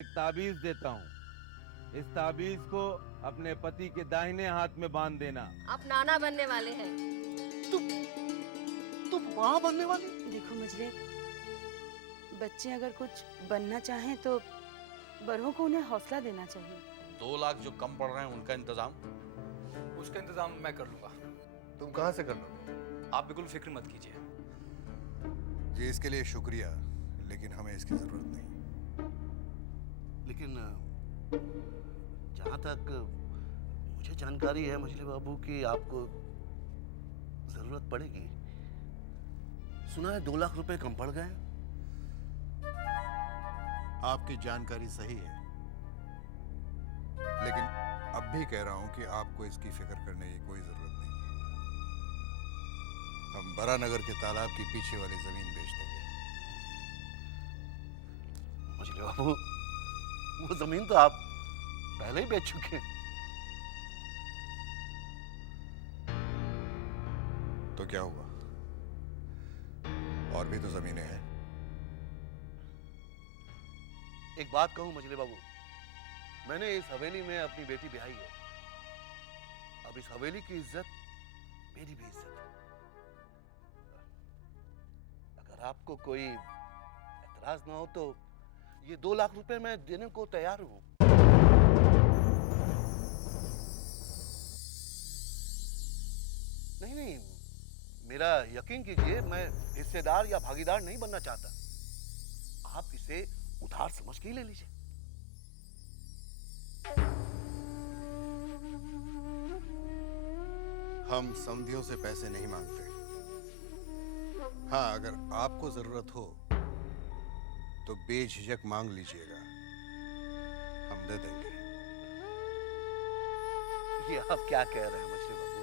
एक ताबीज देता हूँ। इस ताबीज को अपने पति के दाहिने हाथ में बांध देना। आप नाना बनने वाले हैं। तुम वहाँ बनने वाली? देखो मुझे, बच्चे अगर कुछ बनना चाहें तो बड़ों को उन्हें हौसला देना चाहिए। 2 लाख जो कम पड़ रहे हैं उनका इंतजाम? उसका इंतजाम मैं कर लूंगा। तुम कहाँ से कर लोगे? आप बिल्कुल फिक्र मत कीजिए। जी, इसके लिए शुक्रिया, लेकिन हमें इसकी जरूरत नहीं। लेकिन जहाँ तक मुझे जानकारी है मछली बाबू की आपको जरूरत पड़ेगी। सुना है 2 लाख रुपए कम पड़ गए। आपकी जानकारी सही है, लेकिन अब भी कह रहा हूं कि आपको इसकी फिक्र करने की कोई जरूरत नहीं है। हम बरानगर के तालाब के पीछे वाली जमीन बेच देंगे। मछली बाबू, वो जमीन तो आप पहले ही बेच चुके हैं। तो क्या हुआ? और भी तो जमीनें हैं। एक बात कहूं मछली बाबू, मैंने इस हवेली में अपनी बेटी ब्याही है। अब इस हवेली की इज्जत मेरी भी इज्जत है। अगर आपको कोई एतराज ना हो तो ये 2 लाख रुपए मैं देने को तैयार हूं। नहीं नहीं, मेरा यकीन कीजिए, मैं हिस्सेदार या भागीदार नहीं बनना चाहता। आप इसे उधार समझ के ही ले लीजिए। हम समधियों से पैसे नहीं मांगते। हाँ, अगर आपको जरूरत हो तो बेझिझक मांग लीजिएगा, हम दे देंगे। ये आप क्या कह रहे हैं मछली बाबू?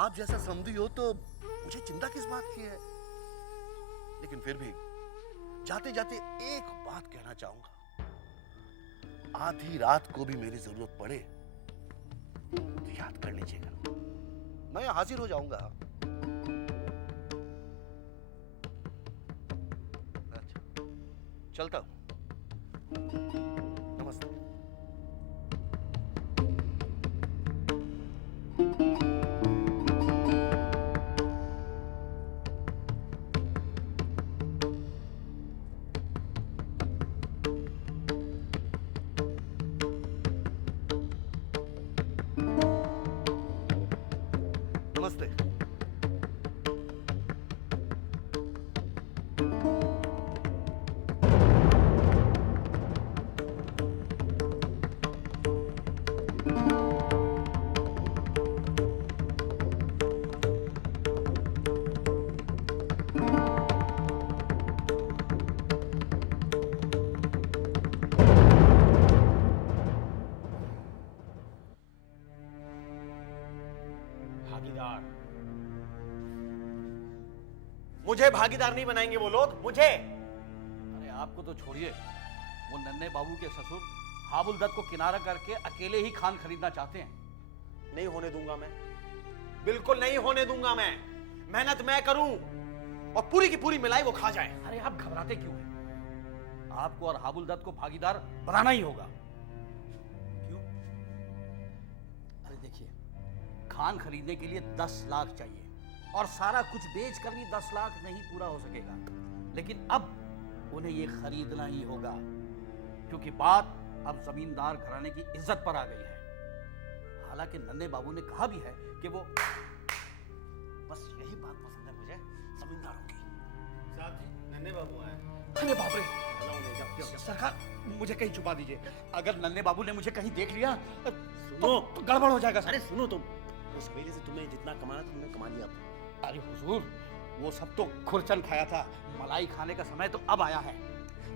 आप जैसा समधी हो तो मुझे चिंता किस बात की है। लेकिन फिर भी जाते जाते एक बात कहना चाहूंगा। आधी रात को भी मेरी जरूरत पड़े तो याद कर लीजिएगा, मैं हाजिर हो जाऊंगा। अच्छा, चलता हूं। नमस्ते। नमस्ते। भागीदार? मुझे भागीदार नहीं बनाएंगे वो लोग, मुझे। अरे आपको तो छोड़िए, वो नन्हे बाबू के ससुर हाबुल दत्त को किनारा करके अकेले ही खान खरीदना चाहते हैं। नहीं होने दूंगा मैं, बिल्कुल नहीं होने दूंगा मैं। मेहनत मैं करूं और पूरी की पूरी मिलाई वो खा जाए। अरे आप घबराते क्यों हैं? आपको और हाबुल दत्त को भागीदार बनाना ही होगा। क्यों? अरे देखिए, खान खरीदने के लिए 10 लाख चाहिए और सारा कुछ बेचकर भी 10 लाख नहीं पूरा हो सकेगा। लेकिन अब उन्हें यह खरीदना ही होगा, क्योंकि बात अब जमींदार घराने की इज्जत पर आ गई है। हालांकि नन्हे बाबू ने कहा भी है कि वो, बस यही बात पसंद है मुझे जमींदारों की। साहब जी, नन्हे बाबू आए। अरे बाप रे! सरकार, मुझे कहीं छुपा दीजिए। अगर नन्हे बाबू ने मुझे कहीं देख लिया तो गड़बड़ हो जाएगा। अरे सुनो तुम, उस वेले से तुम्हें जितना कमाना तुमने कमा लिया। अरे हुजूर, वो सब तो खुरचन खाया था, मलाई खाने का समय तो अब आया है।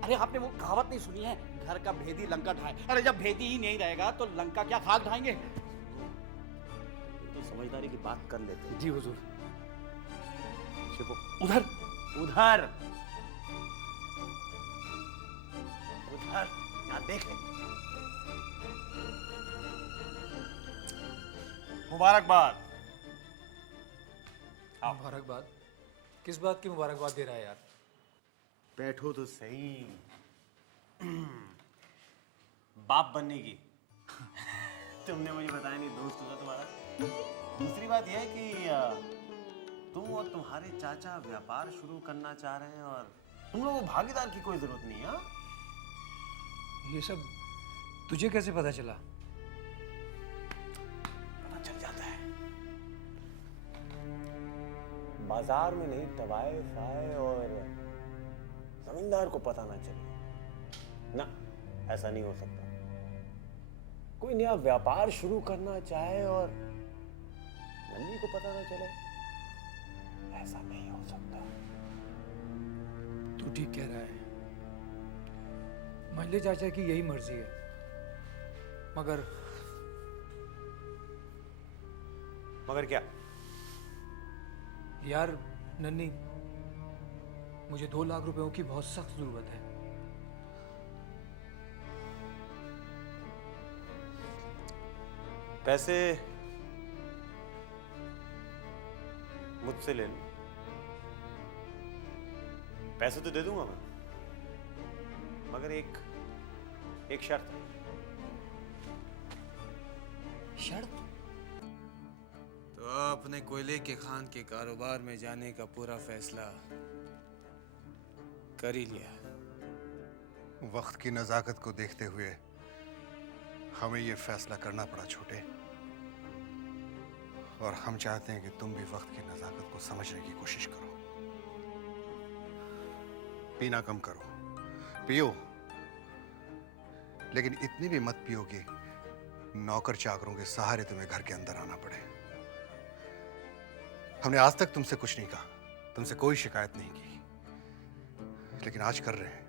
अरे आपने वो कहावत नहीं सुनी है, घर का भेदी लंका ढाए? अरे जब भेदी ही नहीं रहेगा तो लंका क्या खाक ढाएंगे? तो समझदारी की बात कर लेते हैं। जी हुजूर। छिपो उधर उधर उधर, यहाँ देख ले। मुबारकबाद। मुबारकबाद? किस बात की मुबारकबाद दे रहा है यार? बैठो तो सही। बाप बनने की। तुमने मुझे बताया नहीं, दोस्त होगा तुम्हारा। दूसरी बात यह है कि तुम और तुम्हारे चाचा व्यापार शुरू करना चाह रहे हैं और तुम लोगों को भागीदार की कोई जरूरत नहीं है। हाँ? ये सब तुझे कैसे पता चला? पता चल जाता है। बाजार में नहीं, तवाए फाए और जमींदार को पता ना चले ना, ऐसा नहीं हो सकता। कोई नया व्यापार शुरू करना चाहे और नन्ही को पता ना चले, ऐसा नहीं हो सकता। तू ठीक कह रहा है। मंजले चाचा की यही मर्जी है, मगर क्या? यार नन्ही, मुझे 2 लाख रुपयों की बहुत सख्त जरूरत है। पैसे मुझसे ले लो, पैसे तो दे दूंगा मैं, मगर एक शर्त। शर्त? तो अपने कोयले के खान के कारोबार में जाने का पूरा फैसला कर ही लिया। वक्त की नज़ाकत को देखते हुए हमें ये फैसला करना पड़ा छोटे, और हम चाहते हैं कि तुम भी वक्त की नज़ाकत को समझने की कोशिश करो। पीना कम करो, पियो, लेकिन इतनी भी मत पियो कि नौकर चाकरों के सहारे तुम्हें घर के अंदर आना पड़े। हमने आज तक तुमसे कुछ नहीं कहा, तुमसे कोई शिकायत नहीं की, लेकिन आज कर रहे हैं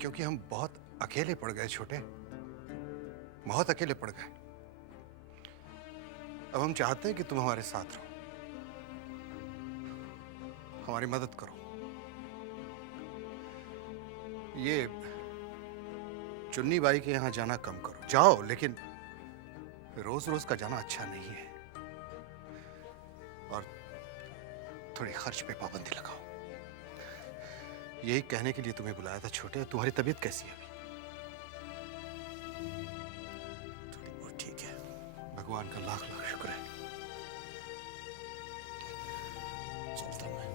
क्योंकि हम बहुत अकेले पड़ गए छोटे, बहुत अकेले पड़ गए। अब हम चाहते हैं कि तुम हमारे साथ रहो, हमारी मदद करो। ये चुन्नी बाई के यहां जाना कम करो, जाओ, लेकिन रोज रोज का जाना अच्छा नहीं है, और थोड़ी खर्च पे पाबंदी लगाओ। यही कहने के लिए तुम्हें बुलाया था छोटे। तुम्हारी तबीयत कैसी है अभी? थोड़ी बहुत ठीक है। भगवान का लाख लाख शुक्र है। चलता मैं।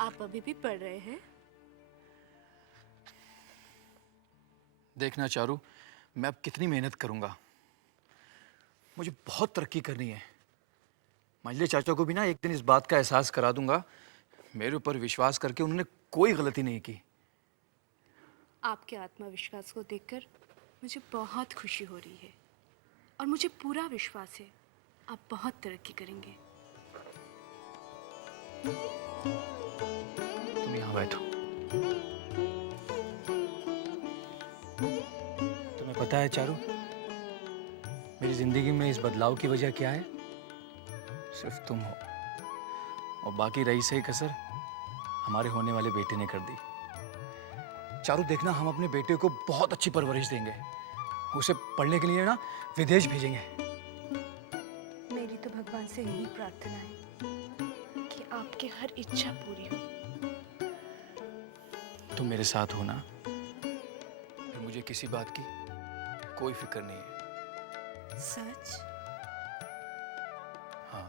आप अभी भी पढ़ रहे हैं? देखना चारू, मैं अब कितनी मेहनत करूंगा। मुझे बहुत तरक्की करनी है। मंजले चाचा को भी ना एक दिन इस बात का एहसास करा दूंगा, मेरे ऊपर विश्वास करके उन्होंने कोई गलती नहीं की। आपके आत्मविश्वास को देखकर मुझे बहुत खुशी हो रही है, और मुझे पूरा विश्वास है आप बहुत तरक्की करेंगे। तुम यहाँ बैठो। तुम्हें पता है चारू, मेरी जिंदगी में इस बदलाव की वजह क्या है? सिर्फ तुम हो, और बाकी रही सही कसर हमारे होने वाले बेटे ने कर दी। चारू देखना, हम अपने बेटे को बहुत अच्छी परवरिश देंगे, उसे पढ़ने के लिए ना विदेश भेजेंगे। मेरी तो भगवान से यही प्रार्थना है कि आपकी हर इच्छा पूरी हो। तुम मेरे साथ हो ना, फिर मुझे किसी बात की कोई फिक्र नहीं है। सच? हाँ।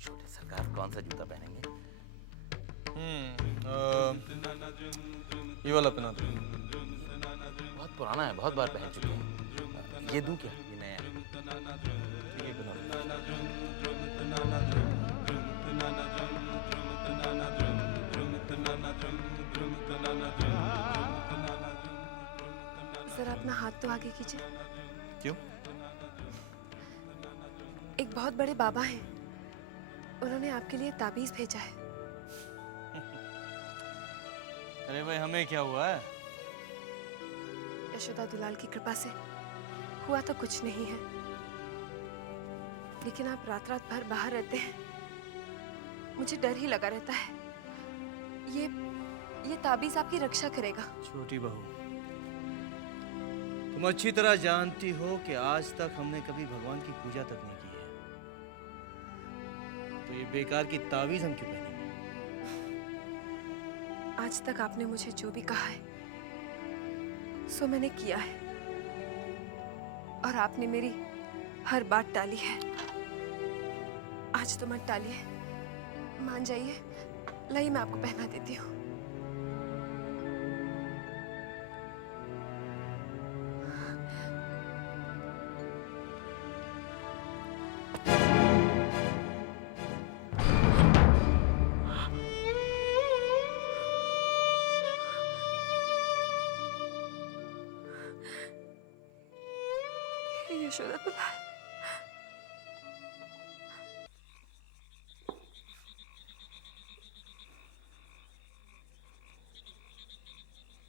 छोटे सरकार कौन सा जूता पहनेंगे? ये वाला पहना दो। बहुत पुराना है, बहुत बार पहन चुके हैं। ये दूं क्या? ये नया है। ये पहना जरा अपना हाथ तो आगे कीजिए। क्यों? एक बहुत बड़े बाबा हैं, उन्होंने आपके लिए ताबीज भेजा है। अरे भाई, हमें क्या हुआ है? यशोदा दुलाल की कृपा से हुआ तो कुछ नहीं है, लेकिन आप रात रात भर बाहर रहते हैं, मुझे डर ही लगा रहता है। ये ताबीज आपकी रक्षा करेगा। छोटी बहू, तुम अच्छी तरह जानती हो कि आज तक हमने कभी भगवान की पूजा तक नहीं की है, तो ये बेकार की ताबीज हम क्यों पहनेंगे? आज तक आपने मुझे जो भी कहा है सो मैंने किया है, और आपने मेरी हर बात टाली है। आज तो मत टालिए, मान जाइए। लाइए मैं आपको पहना देती हूँ। यशोदा दुलाल,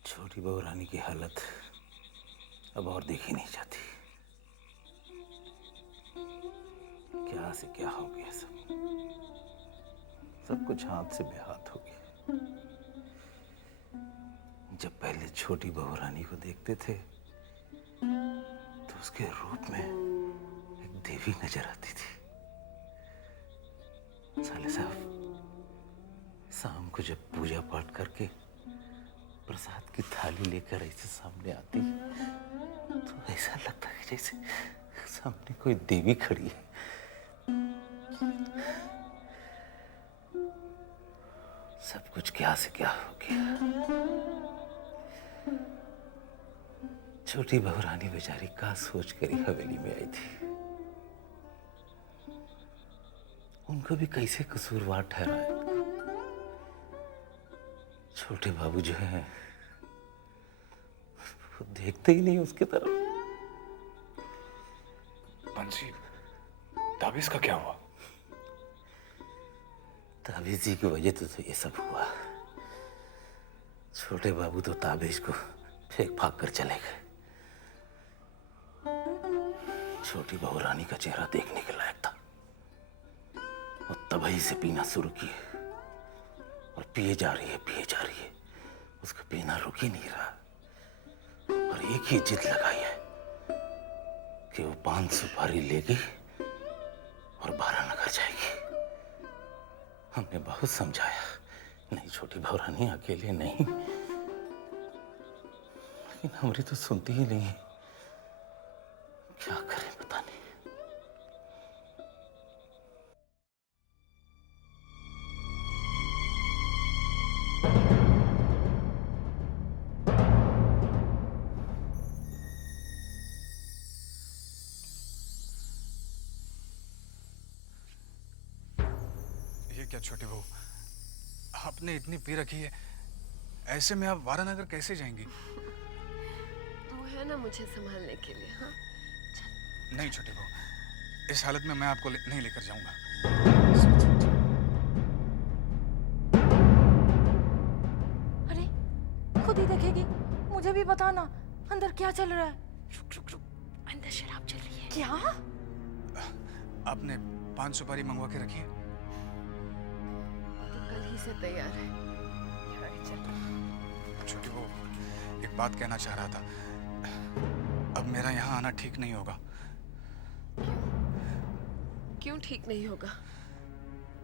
छोटी बहू रानी की हालत अब और देखी नहीं जाती। क्या से क्या हो गया, सब कुछ हाथ से बेहाथ हो गया। जब पहले छोटी बहू रानी को देखते थे तो उसके रूप में एक देवी नजर आती थी। साले साहब, शाम को जब पूजा पाठ करके प्रसाद की थाली लेकर ऐसे सामने आती तो ऐसा लगता है जैसे सामने कोई देवी खड़ी है। सब कुछ क्या से क्या हो गया। छोटी बहू रानी बेचारी का सोच कर ही हवेली में आई थी। उनको भी कैसे कसूरवार ठहराया। छोटे बाबू जो है वो देखते ही नहीं उसकी तरफ। बंसी, ताबीज का क्या हुआ? ताबीज की वजह तो ये सब हुआ। छोटे बाबू तो ताबीज को फेंक फाक कर चले गए। छोटी बहू रानी का चेहरा देखने के लायक था। वो तबाही से पीना शुरू किए और पिए जा रही है। उसका पीना रुक ही नहीं रहा और एक ही जिद लगाई है कि वो 5 सुपारी लेगी और 12 नगर जाएगी। हमने बहुत समझाया, नहीं छोटी बहू रानी अकेले नहीं, लेकिन हमारी तो सुनती ही नहीं है। क्या करें पता नहीं। ये क्या छोटी बहू, आपने इतनी पी रखी है, ऐसे में आप वारानगर कैसे जाएंगी? तू है ना मुझे संभालने के लिए। हाँ, नहीं छोटी बहू, इस हालत में मैं आपको नहीं लेकर जाऊंगा। अरे खुद ही देखेगी, मुझे भी बताना अंदर क्या चल रहा है। रुक, अंदर शराब चल रही है। क्या? आपने 5 सुपारी मंगवा के रखी है? तो कल ही से तैयार है। छोटी बहू, एक बात कहना चाह रहा था। अब मेरा यहाँ आना ठीक नहीं होगा। क्यों ठीक नहीं होगा?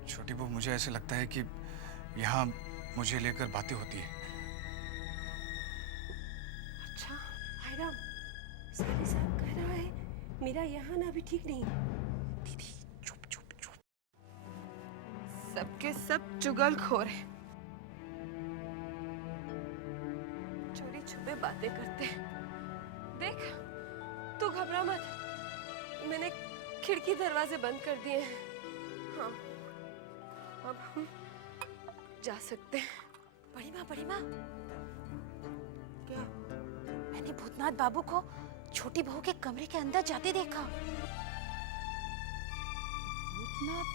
छोटी बहू, मुझे ऐसे लगता है कि यहाँ मुझे लेकर बातें होती है। अच्छा, हायराम, साली साहब कह रहा है मेरा यहाँ ना भी ठीक नहीं। दीदी चुप। सबके सब चुगलखोर हैं, चोरी छुपे बातें करते हैं। देख, तू घबरा मत, मैंने खिड़की दरवाजे बंद कर दिए हैं। हाँ, अब हम जा सकते हैं। बड़ी माँ, क्या? मैंने भूतनाथ बाबू को छोटी बहू के कमरे के अंदर जाते देखा। भूतनाथ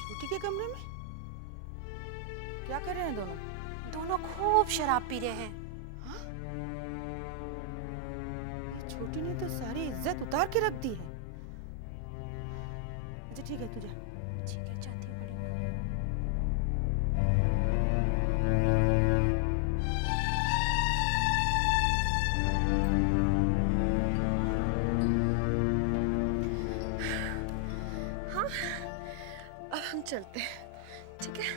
छोटी के कमरे में क्या कर रहे हैं दोनों? दोनों खूब शराब पी रहे हैं। छोटी ने तो सारी इज्जत उतार के रख दी है। अच्छा ठीक है, तू जा। ठीक है, जाती हूँ बड़ी माँ। हाँ, अब हम चलते हैं, ठीक है?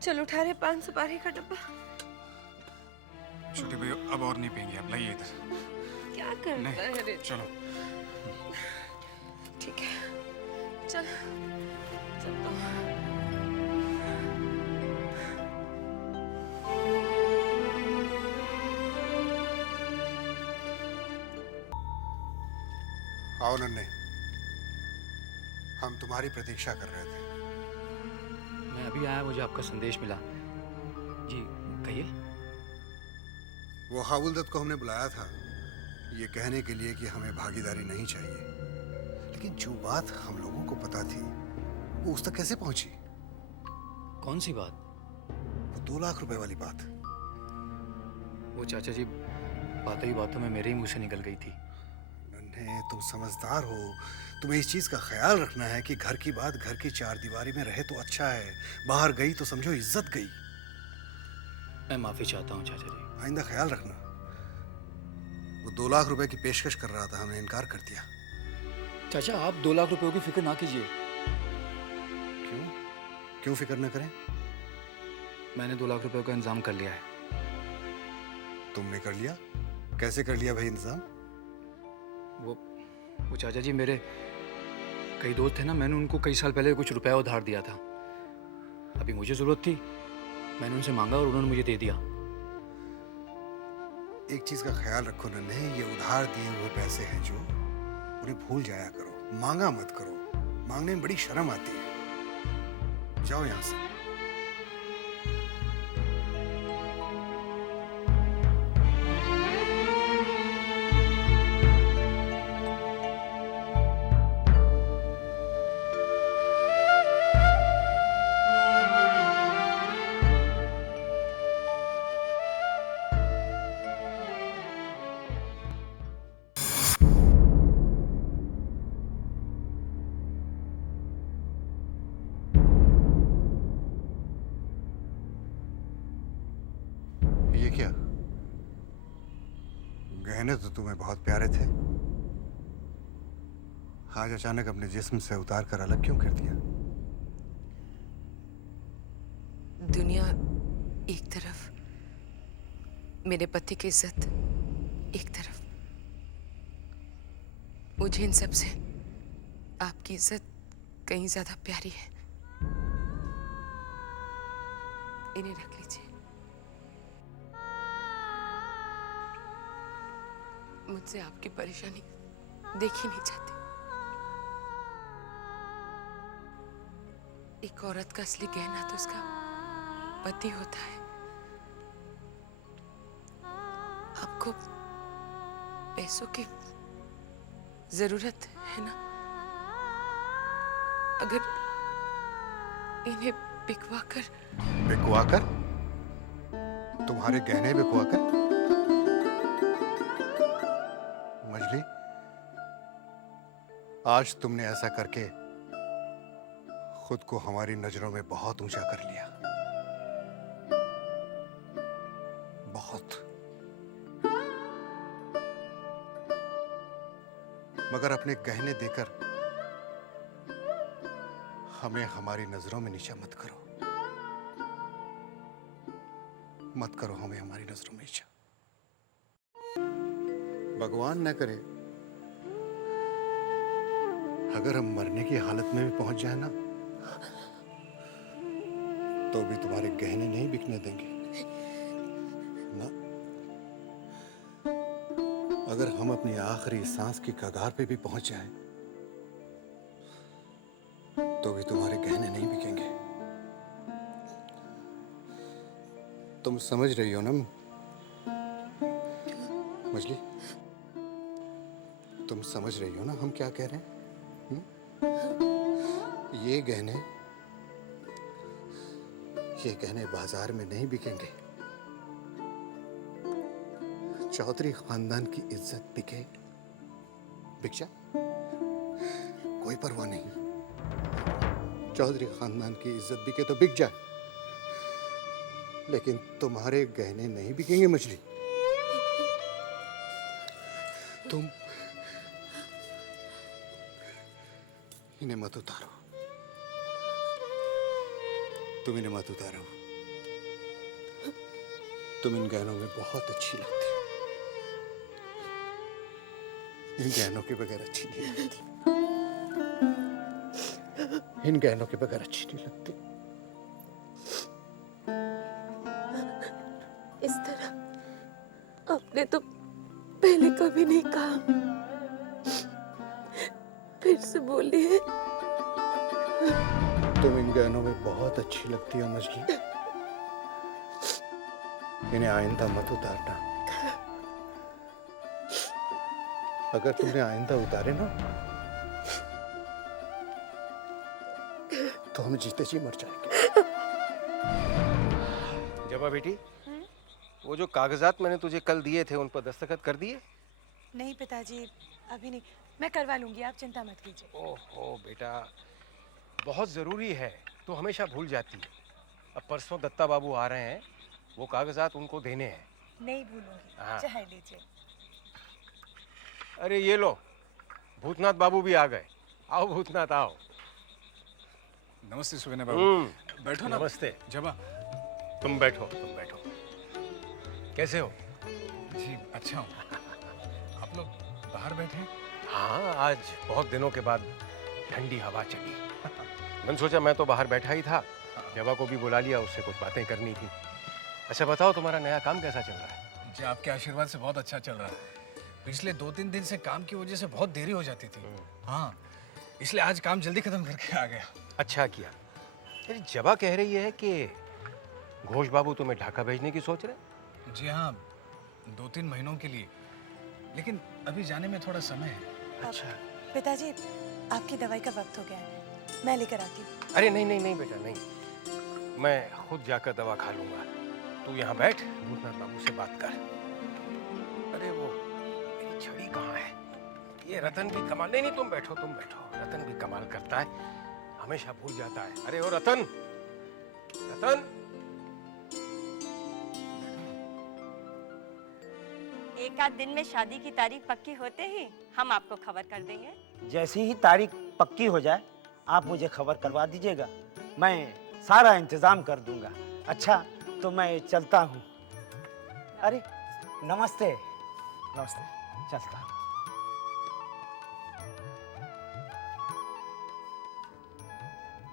चल उठा रहे 5 सुपारी का डब्बा। छोटे भाई अब और नहीं पियेंगे, अब लाइए इधर। क्या करता है रे? चलो। ठीक है, चल चल तो। आओ नन्हे, हम तुम्हारी प्रतीक्षा कर रहे थे। मैं अभी आया, मुझे आपका संदेश मिला। जी कहिए। वो हाबुल दत्त को हमने बुलाया था ये कहने के लिए कि हमें भागीदारी नहीं चाहिए, लेकिन जो बात हम लोगों को पता थी वो उस तक कैसे पहुंची? कौन सी बात? वो 2 लाख रुपए वाली बात। वो चाचा जी बातों ही बातों में मेरे ही मुंह से निकल गई थी। नन्हे, तुम समझदार हो, तुम्हें इस चीज का ख्याल रखना है कि घर की बात घर की 4 दीवारी में रहे तो अच्छा है, बाहर गई तो समझो इज्जत गई। मैं माफी चाहता हूँ चाचा जी। आइंदा ख्याल रखना। वो 2 लाख रुपए की पेशकश कर रहा था, हमने इनकार कर दिया। चाचा आप 2 लाख रुपयों की फिक्र ना कीजिए। क्यों? क्यों फिक्र न करें? मैंने 2 लाख रुपयों का इंतजाम कर लिया है। तुमने कर लिया? कैसे कर लिया भाई इंतजाम? वो चाचा जी मेरे कई दोस्त थे ना, मैंने उनको कई साल पहले कुछ रुपया उधार दिया था। अभी मुझे जरूरत थी, मैंने उनसे मांगा और उन्होंने मुझे दे दिया। एक चीज का ख्याल रखो नन्हे, ये उधार दिए हुए पैसे हैं जो, उन्हें भूल जाया करो, मांगा मत करो। मांगने में बड़ी शर्म आती है। जाओ यहां से। ये क्या? गहने तो तुम्हें बहुत प्यारे थे, आज अचानक अपने जिस्म से उतार कर अलग क्यों कर दिया? दुनिया एक तरफ, मेरे पति की इज्जत एक तरफ। मुझे इन सब से आपकी इज्जत कहीं ज्यादा प्यारी है। इन्हें रख लीजिए। मुझसे आपकी परेशानी देख ही नहीं चाहती। एक औरत का असली गहना तो उसका पति होता है। आपको पैसों की जरूरत है ना? अगर इन्हें बिकवाकर तुम्हारे गहने बिकवाकर? मजली, आज तुमने ऐसा करके खुद को हमारी नजरों में बहुत ऊंचा कर लिया, बहुत। मगर अपने गहने देकर हमें हमारी नजरों में नीचा मत करो, मत करो हमें हमारी नजरों में नीचा। भगवान न करे अगर हम मरने की हालत में भी पहुंच जाए ना, तो भी तुम्हारे गहने नहीं बिकने देंगे ना। अगर हम अपनी आखिरी सांस की कगार पे भी पहुंच जाएं, तो भी तुम्हारे गहने नहीं बिकेंगे। तुम समझ रही हो ना मजली? तुम समझ रही हो ना हम क्या कह रहे हैं? ये गहने बाजार में नहीं बिकेंगे। चौधरी खानदान की इज्जत बिके बिक जाए, कोई परवाह नहीं। चौधरी खानदान की इज्जत बिके तो बिक जाए, लेकिन तुम्हारे गहने नहीं बिकेंगे मछली। तुम इन्हें मत उतारो, तुम इन्हें मत उतारो। तुम इन गहनों में बहुत अच्छी लगती हो, इन गहनों के बगैर अच्छी नहीं लगती, इन गहनों के बगैर अच्छी नहीं लगती। इस तरह आपने तो पहले कभी नहीं कहा, फिर से बोलिए। तुम इन गहनों में बहुत अच्छी लगती हो मछली, इन्हें आइंदा मत उतारना। अगर तुमने आइंदा उतारे ना तो हम जीते जी मर जाएंगे। जबा बेटी, वो जो कागजात मैंने तुझे कल दिए थे उन पर दस्तखत कर दिए? नहीं पिताजी, अभी नहीं, मैं करवा लूंगी, आप चिंता मत कीजिए। ओहो बेटा, बहुत ज़रूरी है, तो हमेशा भूल जाती है। अब परसों दत्ता बाबू आ रहे हैं, वो कागजात उनको देने हैं। नहीं भूलूंगी, हाँ। चाहे लीजिए। अरे ये लो, भूतनाथ बाबू भी आ गए। आओ भूतनाथ आओ। नमस्ते सुविनय बाबू, बैठो ना। नमस्ते। जबा, तुम बैठो, तुम बैठो। कैसे हो? जी अच्छा हूँ। आप लोग बाहर बैठे हैं? हाँ, आज बहुत दिनों के बाद ठंडी हवा चली। मैंने सोचा मैं तो बाहर बैठा ही था, जबा को भी बुला लिया, उससे कुछ बातें करनी थी। अच्छा बताओ, तुम्हारा नया काम कैसा चल रहा है? जी आपके आशीर्वाद से बहुत अच्छा चल रहा है। पिछले 2-3 दिन से काम की वजह से बहुत देरी हो जाती थी। हाँ, इसलिए आज काम जल्दी खत्म करके आ गया। अच्छा किया। अरे जबा कह रही है कि घोष बाबू तुम्हें ढाका भेजने की सोच रहे? जी हाँ, 2-3 महीनों के लिए, लेकिन अभी जाने में थोड़ा समय है। अच्छा। पिताजी, आपकी दवाई का वक्त हो गया है, मैं लेकर आती हूँ। अरे नहीं नहीं नहीं बेटा नहीं, मैं खुद जाकर दवा खा लूंगा। तू यहाँ बैठ, भूतनाथ बाबू से बात कर। अरे वो मेरी छड़ी कहाँ है? ये रतन भी कमाल, नहीं नहीं तुम बैठो, तुम बैठो। रतन भी कमाल करता है, हमेशा भूल जाता है। अरे ओ रतन, रतन। एक आध दिन में शादी की तारीख पक्की होते ही हम आपको खबर कर देंगे। जैसी ही तारीख पक्की हो जाए आप मुझे खबर करवा दीजिएगा, मैं सारा इंतजाम कर दूंगा। अच्छा तो मैं चलता हूँ। अरे नमस्ते। नमस्ते, चलता हूँ।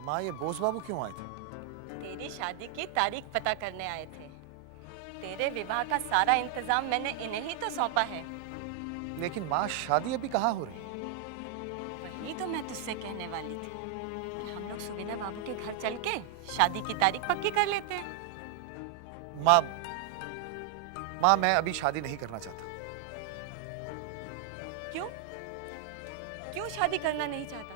माँ, ये बोस बाबू क्यों आए थे? तेरी शादी की तारीख पता करने आए थे। तेरे विवाह का सारा इंतजाम मैंने इन्हें ही तो सौंपा है। लेकिन माँ, शादी अभी कहाँ हो रही है? वही तो मैं तुझसे कहने वाली थी। हम लोग सुविनय बाबू के घर चल के शादी की तारीख पक्की कर लेते हैं। माँ, मैं अभी शादी नहीं करना चाहता। क्यों? क्यों शादी करना नहीं चाहता?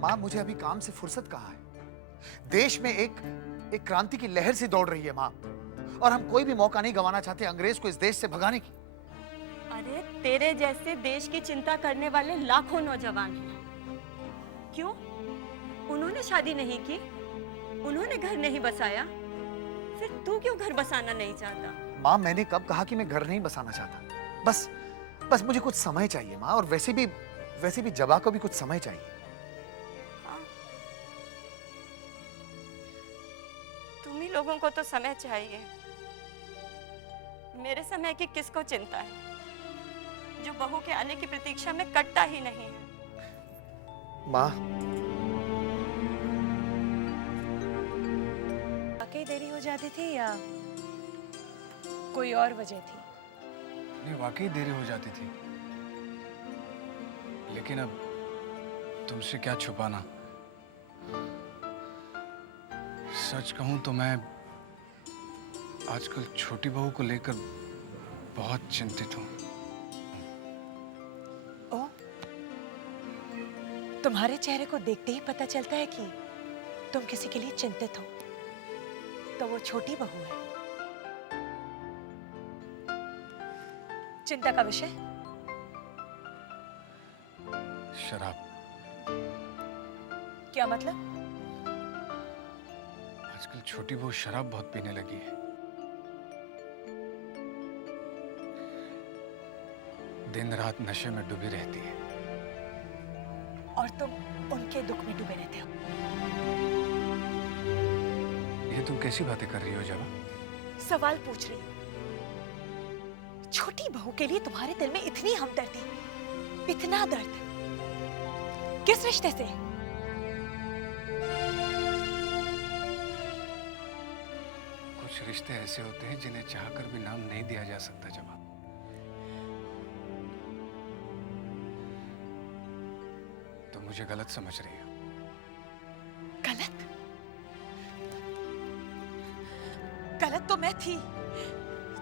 माँ, मुझे अभी काम से फुर्सत कहाँ है? देश में एक क्रांति की लहर सी दौड़ रही है माँ, और हम कोई भी मौका नहीं गंवाना चाहते अंग्रेज को इस देश से भगाने की। अरे तेरे जैसे देश की चिंता करने वाले लाखों नौजवान हैं। क्यों? उन्होंने शादी नहीं की, उन्होंने घर नहीं बसाया, फिर तू क्यों घर बसाना नहीं चाहता? माँ, मैंने कब कहा कि मैं घर नहीं बसाना चाहता? बस मुझे कुछ समय चाहिए माँ, और वैसे भी जबा को भी कुछ समय चाहिए। तुम ही लोगों को तो समय चाहिए, मेरे समय की किसको चिंता है, जो बहू के आने की प्रतीक्षा में कटता ही नहीं है। माँ, वाकई देरी हो जाती थी या कोई और वजह थी? नहीं, वाकई देरी हो जाती थी, लेकिन अब तुमसे क्या छुपाना। सच कहूं तो मैं आजकल छोटी बहू को लेकर बहुत चिंतित हूं। ओ, तुम्हारे चेहरे को देखते ही पता चलता है कि तुम किसी के लिए चिंतित हो। तो वो छोटी बहू है। चिंता का विषय? शराब। क्या मतलब? आजकल छोटी बहू शराब बहुत पीने लगी है। दिन रात नशे में डूबी रहती है। और तुम उनके दुख में डूबे रहते हो। ये तुम कैसी बातें कर रही हो जवा? सवाल पूछ रही हूँ। छोटी बहू के लिए तुम्हारे दिल में इतनी हमदर्दी, इतना दर्द, किस रिश्ते से? कुछ रिश्ते ऐसे होते हैं जिन्हें चाहकर भी नाम नहीं दिया जा सकता जवा। तुम मुझे गलत समझ रही हो। गलत? गलत तो मैं थी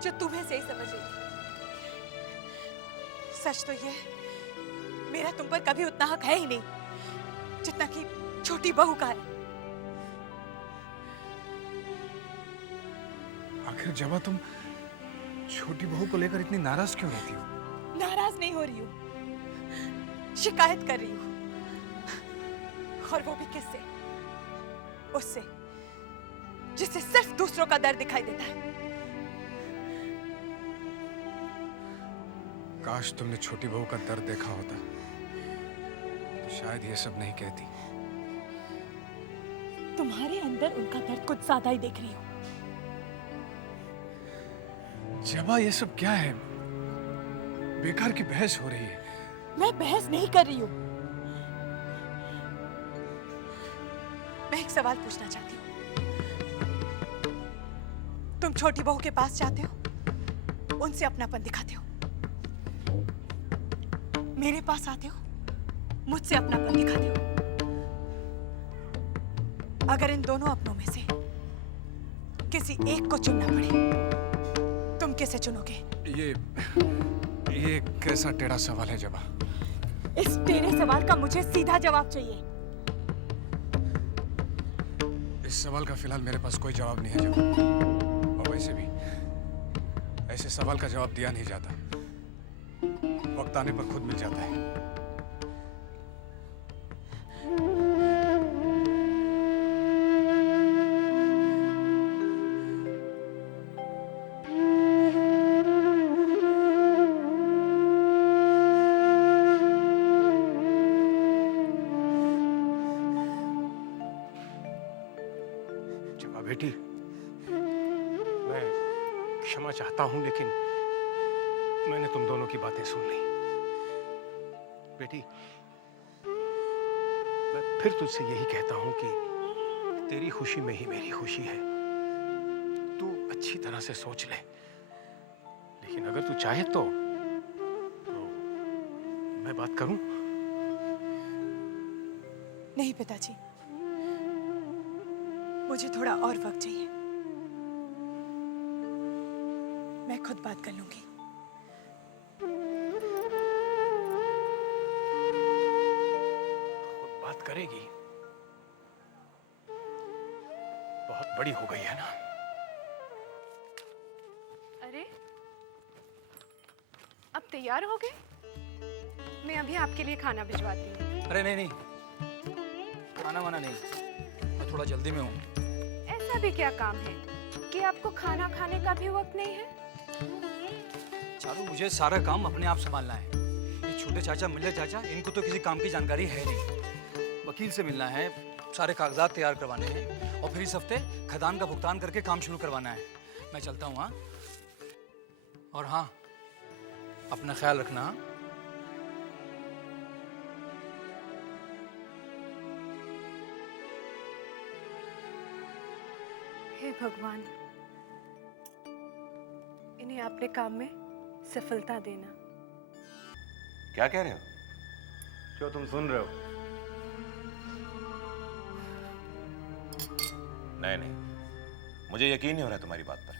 जो तुम्हें सही समझ रही थी। सच तो ये, मेरा तुम पर कभी उतना हक है ही नहीं जितना कि छोटी बहू का है। आखिर जवा तुम छोटी बहू को लेकर इतनी नाराज क्यों रहती हो? नाराज नहीं हो रही हूँ, शिकायत कर रही हूँ। और वो भी किससे? उससे जिससे सिर्फ दूसरों का दर्द दिखाई देता है। काश तुमने छोटी बहू का दर्द देखा होता तो शायद ये सब नहीं कहती। तुम्हारे अंदर उनका दर्द कुछ ज्यादा ही देख रही हूँ। जबा ये सब क्या है? बेकार की बहस हो रही है। मैं बहस नहीं कर रही हूँ। मैं एक सवाल पूछना चाहती हूँ। तुम छोटी बहू के पास जाते हो, उनसे अपनापन दिखाते हो। मेरे पास आते हो, मुझसे अपनापन दिखाते हो। अगर इन दोनों अपनों में से किसी एक को चुनना पड़े, तुम किसे चुनोगे? ये कैसा टेढ़ा सवाल है जबा? इस टेढ़े सवाल का मुझे सीधा जवाब चाहिए। इस सवाल का फिलहाल मेरे पास कोई जवाब नहीं है जबा। और वैसे भी ऐसे सवाल का जवाब दिया नहीं जाता, वक्त आने पर खुद मिल जाता है। बेटी, मैं क्षमा चाहता हूं, लेकिन मैंने तुम दोनों की बातें सुन ली। बेटी, मैं फिर तुझसे यही कहता हूं कि तेरी खुशी में ही मेरी खुशी है। तू अच्छी तरह से सोच ले, लेकिन अगर तू चाहे तो मैं बात करूं? नहीं पिताजी, मुझे थोड़ा और वक्त चाहिए। मैं खुद बात कर लूंगी। खुद बात करेगी? बहुत बड़ी हो गई है ना। अरे, अब तैयार हो गए? मैं अभी आपके लिए खाना भिजवाती हूँ। अरे नहीं, खाना वाना नहीं, मैं थोड़ा जल्दी में हूँ। ऐसा भी क्या काम है कि आपको खाना खाने का भी वक्त नहीं है? चारू, मुझे सारा काम अपने आप संभालना है। ये छोटे चाचा, मिल्लर चाचा, इनको तो किसी काम की जानकारी है नहीं। वकील से मिलना है, सारे कागजात तैयार करवाने हैं, और फिर इस हफ्ते खदान का भुगतान करके काम शुरू करवाना है। मैं चलता हूँ। हाँ, और हाँ, अपना ख्याल रखना। हाँ? हे भगवान, इन्हें अपने काम में सफलता देना। क्या कह रहे हो? जो तुम सुन रहे हो। नहीं, मुझे यकीन नहीं हो रहा तुम्हारी बात पर।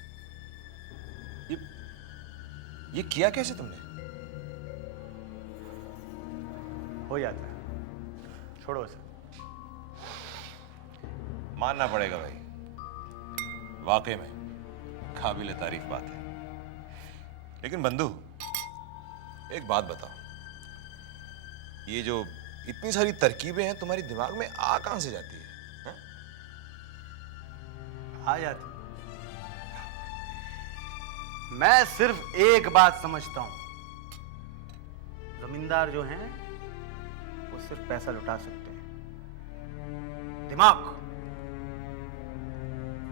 ये किया कैसे तुमने? हो जाता है, छोड़ो इसे। मानना पड़ेगा भाई, वाकई में काबिल तारीफ बात है। लेकिन बंधु, एक बात बताओ, ये जो इतनी सारी तरकीबें हैं तुम्हारी दिमाग में आ कहां से जाती है? आ जाती। मैं सिर्फ एक बात समझता हूं, जमींदार जो हैं वो सिर्फ पैसा लुटा सकते हैं, दिमाग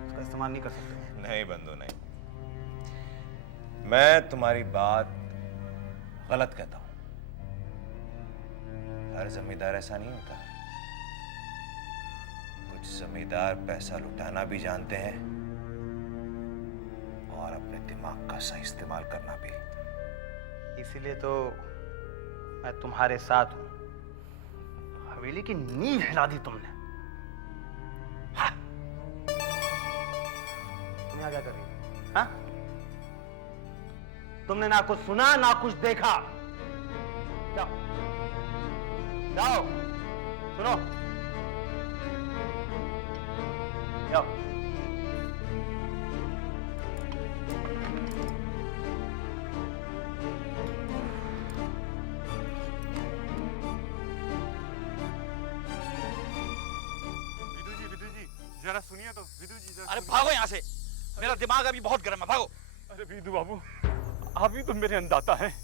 उसका इस्तेमाल नहीं कर सकते। नहीं बंधु नहीं, मैं तुम्हारी बात गलत कहता हूं। हर जमींदार ऐसा नहीं होता। कुछ जमींदार पैसा लुटाना भी जानते हैं और अपने दिमाग का सही इस्तेमाल करना भी। इसीलिए तो मैं तुम्हारे साथ हूं। हवेली की नींव हिला दी तुमने। हाँ। तुम यहाँ क्या कर रही हो? हाँ? तुमने ना कुछ सुना ना कुछ देखा। जाओ जाओ, सुनो, जाओ। विदु जी जरा सुनिए तो। विदु जी अरे भागो यहाँ से, मेरा दिमाग अभी बहुत गर्म है, भागो। अरे विदु बाबू, आप ही तो मेरे अन्नदाता हैं।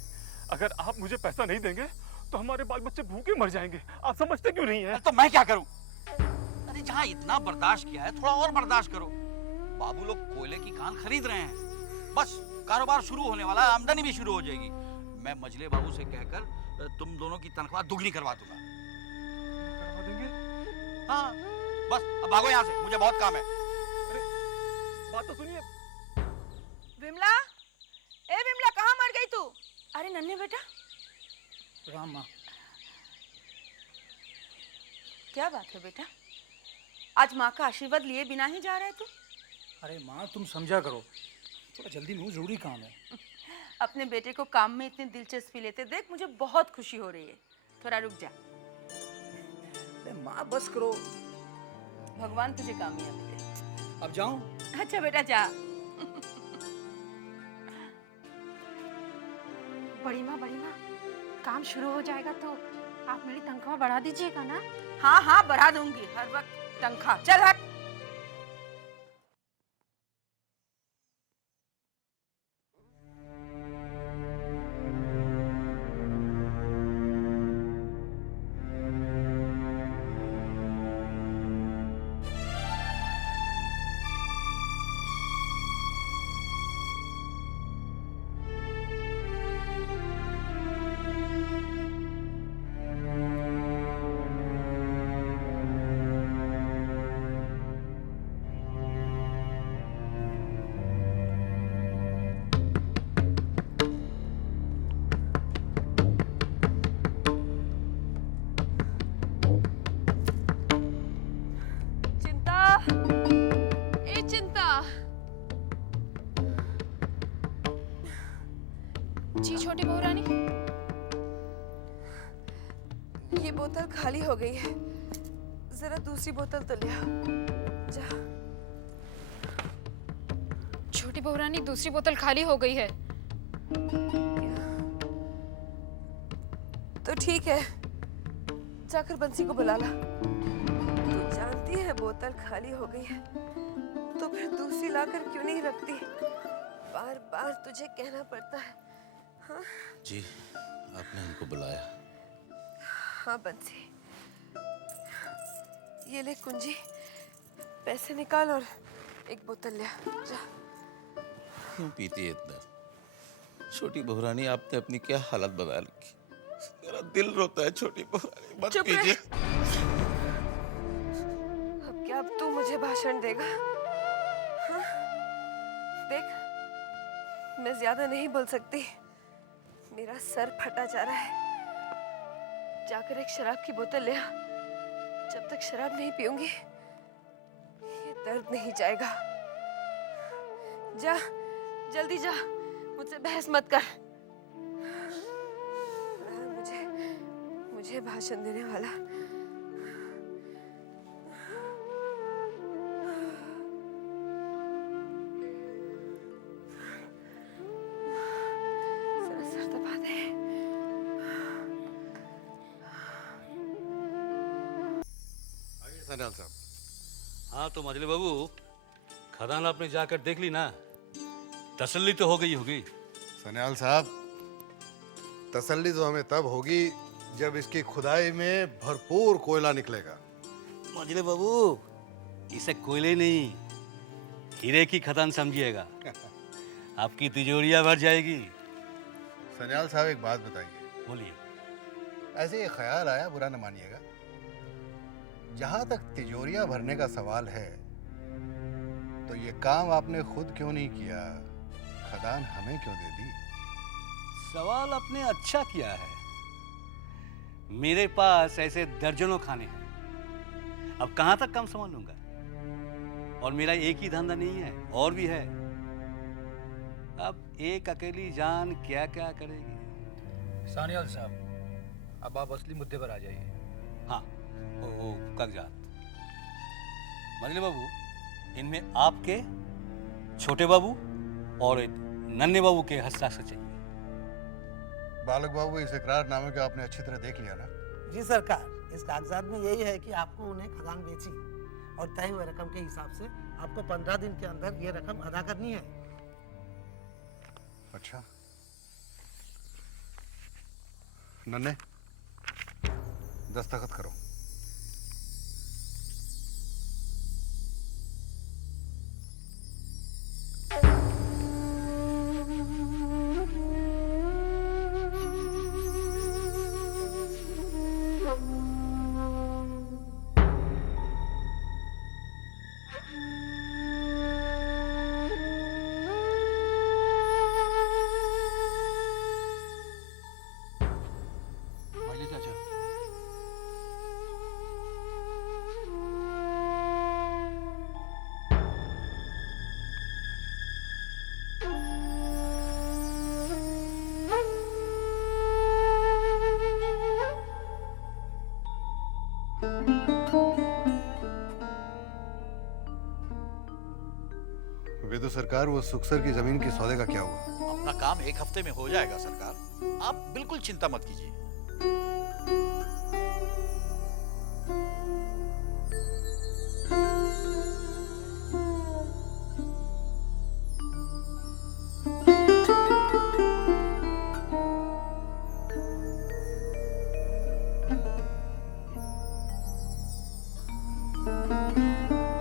अगर आप मुझे पैसा नहीं देंगे तो हमारे बाल बच्चे भूखे मर जाएंगे। आप समझते क्यों नहीं है? तो मैं क्या करूं? अरे जहां इतना बर्दाश्त किया है, थोड़ा और बर्दाश्त करो। बाबू लोग कोयले की खान खरीद रहे हैं, बस कारोबार शुरू होने वाला है, आमदनी भी शुरू हो जाएगी। मैं मजले बाबू से कहकर तुम दोनों की तनख्वाह दुगनी करवा दूंगा। करवा देंगे? हाँ, बस अब भागो यहाँ से, मुझे बहुत काम है। अरे बात तो सुनिए। विमला, ए विमला, कहाँ मर गई तू? अरे नन्हे बेटा। राम माँ। क्या बात है बेटा, आज माँ का आशीर्वाद लिए बिना ही जा रहा है तू? अरे माँ तुम समझा करो, थोड़ा जल्दी में हूँ, जरूरी काम है। अपने बेटे को काम में इतनी दिलचस्पी लेते देख मुझे बहुत खुशी हो रही है। थोड़ा रुक जा। अरे माँ बस करो। भगवान तुझे कामयाब दे। अब जाऊं? अच्छा बेटा जा। बड़ी माँ, काम शुरू हो जाएगा तो आप मेरी तनख्वाह बढ़ा दीजिएगा ना? हाँ हाँ बढ़ा दूंगी, हर वक्त तनख्वाह। चल हट। जी छोटी बहू रानी, ये बोतल खाली हो गई है, जरा दूसरी बोतल तो ले आओ। जा। छोटी बहू रानी, दूसरी बोतल खाली हो गई है। तो ठीक है, जाकर बंसी को बुला ला। तू जानती है बोतल खाली हो गई है तो फिर दूसरी लाकर क्यों नहीं रखती? बार बार तुझे कहना पड़ता है। हाँ? जी, आपने हमको बुलाया। हाँ बंसी, ये ले कुंजी, पैसे निकाल और एक बोतल ले आ। जा। क्यों पीती है इतना? छोटी बहुरानी, आपने अपनी क्या हालत बना रखी। मेरा दिल रोता है छोटी बहुरानी, मत पीजिए। अब क्या अब तू मुझे भाषण देगा? हाँ? देख, मैं ज्यादा नहीं बोल सकती, मेरा सर फटा जा रहा है। जाकर एक शराब की बोतल ले आ। जब तक शराब नहीं पीऊंगी ये दर्द नहीं जाएगा। जा, जल्दी जा, मुझसे बहस मत कर। मुझे भाषण देने वाला। जरा सर दबा दे। सन्याल साहब। हाँ तो मजले बाबू, खदान आपने जाकर देख ली ना, तसल्ली तो हो गई होगी। सन्याल साहब, तसल्ली तो हमें तब होगी जब इसकी खुदाई में भरपूर कोयला निकलेगा। मजले बाबू, इसे कोयले नहीं, हीरे की खदान समझिएगा। आपकी तिजोरियां भर जाएगी। सन्याल साहब एक बात बताइए। बोलिए। ऐसे ये ख्याल आया, बुरा न मानिएगा, जहां तक तिजोरियां भरने का सवाल है तो ये काम आपने खुद क्यों नहीं किया, खदान हमें क्यों दे दी? सवाल आपने अच्छा किया है। मेरे पास ऐसे दर्जनों खाने हैं, अब कहां तक काम संभालूंगा? और मेरा एक ही धंधा नहीं है, और भी है। अब एक अकेली जान क्या क्या करेगी। सानियाल साहब, अब आप असली मुद्दे पर आ जाइए। हाँ, वो कागजात। मजले बाबू, इनमें आपके, छोटे बाबू और नन्हे बाबू के हस्ताक्षर चाहिए। बालक बाबू, इस इकरारनामे को आपने अच्छी तरह देख लिया ना? जी सरकार, इस कागजात में यही है कि आपको उन्हें खदान बेची और तय हुए रकम के हिसाब से आपको 15 दिन के अंदर ये रकम अदा करनी है। अच्छा, नन्हे, दस्तखत करो। चाचा, वेदु सरकार, वो सुखसर की जमीन की सौदे का क्या हुआ? अपना काम एक हफ्ते में हो जाएगा सरकार, आप बिल्कुल चिंता मत कीजिए।